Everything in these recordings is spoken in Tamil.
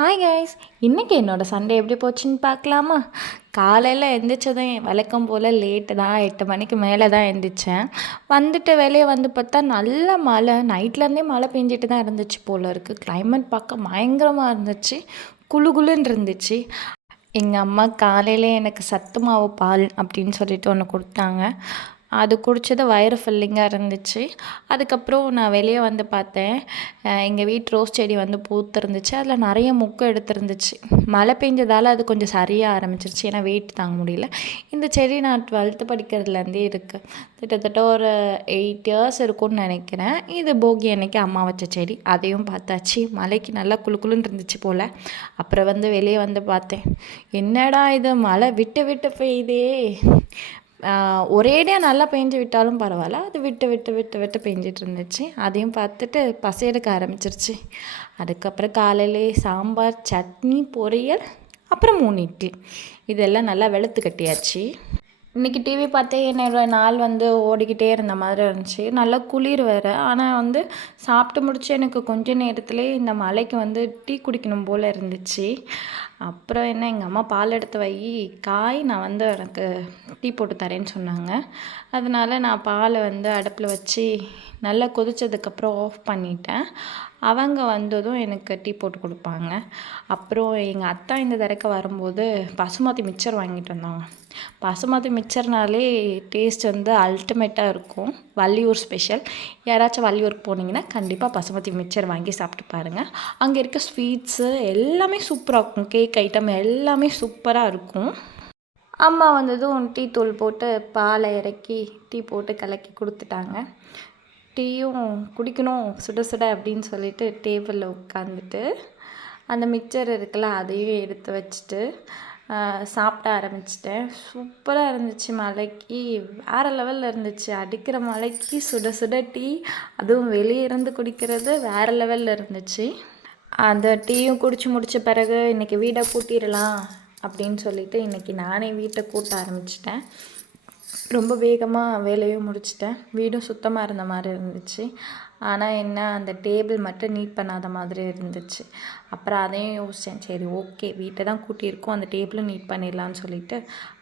ஹாய் கைஸ், இன்றைக்கி என்னோடய சண்டே எப்படி போச்சுன்னு பார்க்கலாமா? காலையில் எழுந்திரிச்சதும் வழக்கம் போல் லேட்டு தான், 8 மணிக்கு மேலே தான் எழுந்திரிச்சேன். வந்துட்டு வெளியே வந்து பார்த்தா நல்ல மழை, நைட்லேருந்தே மழை பெஞ்சிட்டு தான் இருந்துச்சு போல் இருக்குது. கிளைமேட் பார்க்க பயங்கரமாக இருந்துச்சு, குளு குளுன்னு இருந்துச்சு. எங்கள் அம்மா காலையிலே எனக்கு சத்து மாவு பால் அப்படின்னு சொல்லிட்டு ஒன்று கொடுத்தாங்க. அது குடித்தது வயிறு ஃபில்லிங்காக இருந்துச்சு. அதுக்கப்புறம் நான் வெளியே வந்து பார்த்தேன். எங்கள் வீட்டு ரோஸ் செடி வந்து பூத்திருந்துச்சு. அதில் நிறைய மொக்கு எடுத்துருந்துச்சு. மழை பெஞ்சதால் அது கொஞ்சம் சரியாக ஆரம்பிச்சிருச்சு, ஏன்னா வெயிட் தாங்க முடியல. இந்த செடி நான் 12th படிக்கிறதுலேருந்தே இருக்குது. கிட்டத்தட்ட ஒரு 8 இயர்ஸ் இருக்கும்னு நினைக்கிறேன். இது போகி அன்னைக்கு அம்மா வச்ச செடி. அதையும் பார்த்தாச்சு. மழைக்கு நல்லா குளுன்னு இருந்துச்சு போல். அப்புறம் வந்து வெளியே வந்து பார்த்தேன். என்னடா இது மழை விட்டு விட்டு பெய்யுதே, ஒரேடியாக நல்லா பெஞ்சு விட்டாலும் பரவாயில்ல, அது விட்டு விட்டு விட்டு விட்டு பெஞ்சிட்டு இருந்துச்சு. அதையும் பார்த்துட்டு பசி எடுக்க ஆரம்பிச்சிருச்சு. அதுக்கப்புறம் காலையிலே சாம்பார், சட்னி, பொரியல், அப்புறம் 3 இட்லி, இதெல்லாம் நல்லா வெளுத்து கட்டியாச்சு. இன்றைக்கி டிவி பார்த்தே என்னோட நாள் வந்து ஓடிக்கிட்டே இருந்த மாதிரி இருந்துச்சு. நல்லா குளிர் வேறு. ஆனால் வந்து சாப்பிட்டு முடிச்சு எனக்கு கொஞ்ச நேரத்துலேயே இந்த மழைக்கு வந்து டீ குடிக்கணும் போல் இருந்துச்சு. அப்புறம் என்ன, எங்கள் அம்மா பால் எடுத்து வை, நான் வந்து எனக்கு டீ போட்டு தரேன்னு சொன்னாங்க. அதனால் நான் பாலை வந்து அடுப்பில் வச்சு நல்லா கொதித்ததுக்கப்புறம் ஆஃப் பண்ணிட்டேன். அவங்க வந்ததும் எனக்கு டீ போட்டு கொடுப்பாங்க. அப்புறம் எங்கள் அத்தா இந்த தடக்க வரும்போது பசுமாத்தி மிக்சர் வாங்கிட்டு வந்தாங்க. பசுமாத்தி மிக்சர்னாலே டேஸ்ட் வந்து அல்டிமேட்டாக இருக்கும். வள்ளியூர் ஸ்பெஷல். யாராச்சும் வள்ளியூருக்கு போனீங்கன்னா கண்டிப்பாக பசுமாத்தி மிக்சர் வாங்கி சாப்பிட்டு பாருங்கள். அங்கே இருக்க ஸ்வீட்ஸு எல்லாமே சூப்பராக இருக்கும். கேக் ஐட்டம் எல்லாமே சூப்பராக இருக்கும். அம்மா வந்ததும் டீ தூள் போட்டு பாலை இறக்கி டீ போட்டு கலக்கி கொடுத்துட்டாங்க. டீயும் குடிக்கணும் சுட சுட அப்படின்னு சொல்லிட்டு டேபிளில் உட்காந்துட்டு அந்த மிக்சர் இருக்குல்ல அதையும் எடுத்து வச்சுட்டு சாப்பிட ஆரம்பிச்சிட்டேன். சூப்பராக இருந்துச்சு. மழைக்கு வேறு லெவலில் இருந்துச்சு. அடிக்கிற மழைக்கு சுட சுட டீ, அதுவும் வெளியே இருந்து குடிக்கிறது வேறு லெவலில் இருந்துச்சு. அந்த டீயும் குடித்து முடித்த பிறகு இன்றைக்கி வீடை கூட்டிடலாம் அப்படின்னு சொல்லிட்டு இன்றைக்கி நானே வீட்டை கூட்ட ஆரம்பிச்சிட்டேன். ரொம்ப வேகமாக வேலையும் முடிச்சிட்டேன். வீடும் சுத்தமாக இருந்த மாதிரி இருந்துச்சு. ஆனால் என்ன, அந்த டேபிள் மட்டும் நீட் பண்ணாத மாதிரி இருந்துச்சு. அப்புறம் அதையும் யோசித்தேன், சரி ஓகே வீட்டை தான் கூட்டியிருக்கோம், அந்த டேபிளும் நீட் பண்ணிடலான்னு சொல்லிவிட்டு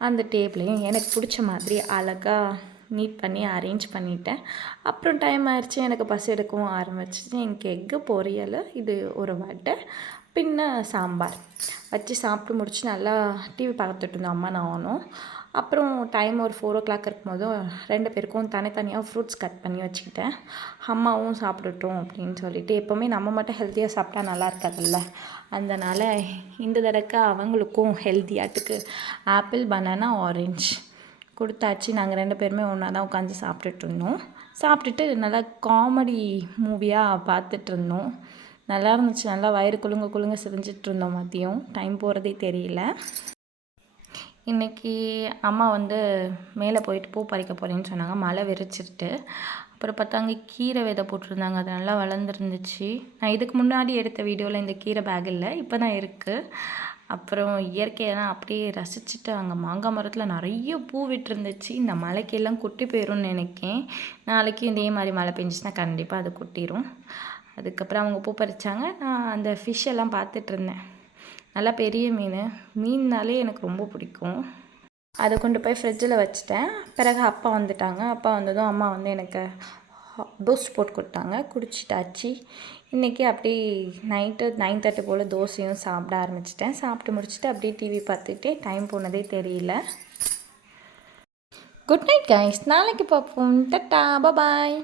அந்த டேபிளையும் எனக்கு பிடிச்ச மாதிரி அழகாக நீட் பண்ணி அரேஞ்ச் பண்ணிட்டேன். அப்புறம் டைம் ஆயிடுச்சு, எனக்கு பசி எடுக்கவும் ஆரம்பிச்சிச்சு. எனக்கு எக்கு பொரியல், இது ஒரு வடை, பின்ன சாம்பார் வச்சு சாப்பிட்டு முடிச்சு நல்லா டிவி பார்த்துட்டு இருந்தோம் அம்மா நானும். அப்புறம் டைம் ஒரு 4 o'clock இருக்கும்போதும் 2 பேருக்கும் தனித்தனியாக ஃப்ரூட்ஸ் கட் பண்ணி வச்சுக்கிட்டேன். அம்மாவும் சாப்பிட்டுட்டோம் அப்படின்னு சொல்லிட்டு. எப்போவுமே நம்ம மட்டும் ஹெல்த்தியாக சாப்பிட்டா நல்லா இருக்காதுல்ல, அதனால் இந்த தடவை அவங்களுக்கும் ஹெல்த்தியாட்டுக்கு ஆப்பிள், பனானா, ஆரஞ்சு கொடுத்தாச்சு. நாங்கள் 2 பேருமே ஒன்றா தான் உட்காந்து சாப்பிட்டுட்ருந்தோம். சாப்பிட்டுட்டு நல்லா காமெடி மூவியாக பார்த்துட்ருந்தோம். நல்லா இருந்துச்சு. நல்லா வயிறு குலுங்க செஞ்சிட்ருந்தோம். மதியம் டைம் போகிறதே தெரியல. இன்றைக்கி அம்மா வந்து மேலே போயிட்டு பூ பறிக்க போகிறேன்னு சொன்னாங்க. மழை விரிச்சிட்டு. அப்புறம் பார்த்தா அங்கே கீரை விதை போட்டிருந்தாங்க. அது நல்லா வளர்ந்துருந்துச்சு. நான் இதுக்கு முன்னாடி எடுத்த வீடியோவில் இந்த கீரை பேக் இல்லை, இப்போ தான் இருக்குது. அப்புறம் இயற்கையெல்லாம் அப்படியே ரசிச்சுட்டு, அங்கே மாங்காய் மரத்தில் நிறைய பூ விட்டுருந்துச்சு. இந்த மழைக்கெல்லாம் கொட்டி போயிடும்னு நினைக்கேன். நாளைக்கு இதே மாதிரி மழை பெஞ்சிச்சுன்னா கண்டிப்பாக அது கொட்டிடும். அதுக்கப்புறம் அவங்க பூ பறித்தாங்க. நான் அந்த ஃபிஷ் எல்லாம் பார்த்துட்ருந்தேன். நல்லா பெரிய மீன்னாலே எனக்கு ரொம்ப பிடிக்கும். அதை கொண்டு போய் ஃப்ரிட்ஜில் வச்சுட்டேன். பிறகு அப்பா வந்துட்டாங்க. அப்பா வந்ததும் அம்மா வந்து எனக்கு பூஸ்ட் போட்டு கொடுத்தாங்க. குடிச்சிட்டாச்சு. இன்றைக்கி அப்படி நைட்டு 9:30 போல் தோசையும் சாப்பிட ஆரம்பிச்சிட்டேன். சாப்பிட்டு முடிச்சுட்டு அப்படியே டிவி பார்த்துட்டே டைம் போனதே தெரியல. குட் நைட் கைஸ், நாளைக்கு பார்ப்போம். டட்டா, பாய்.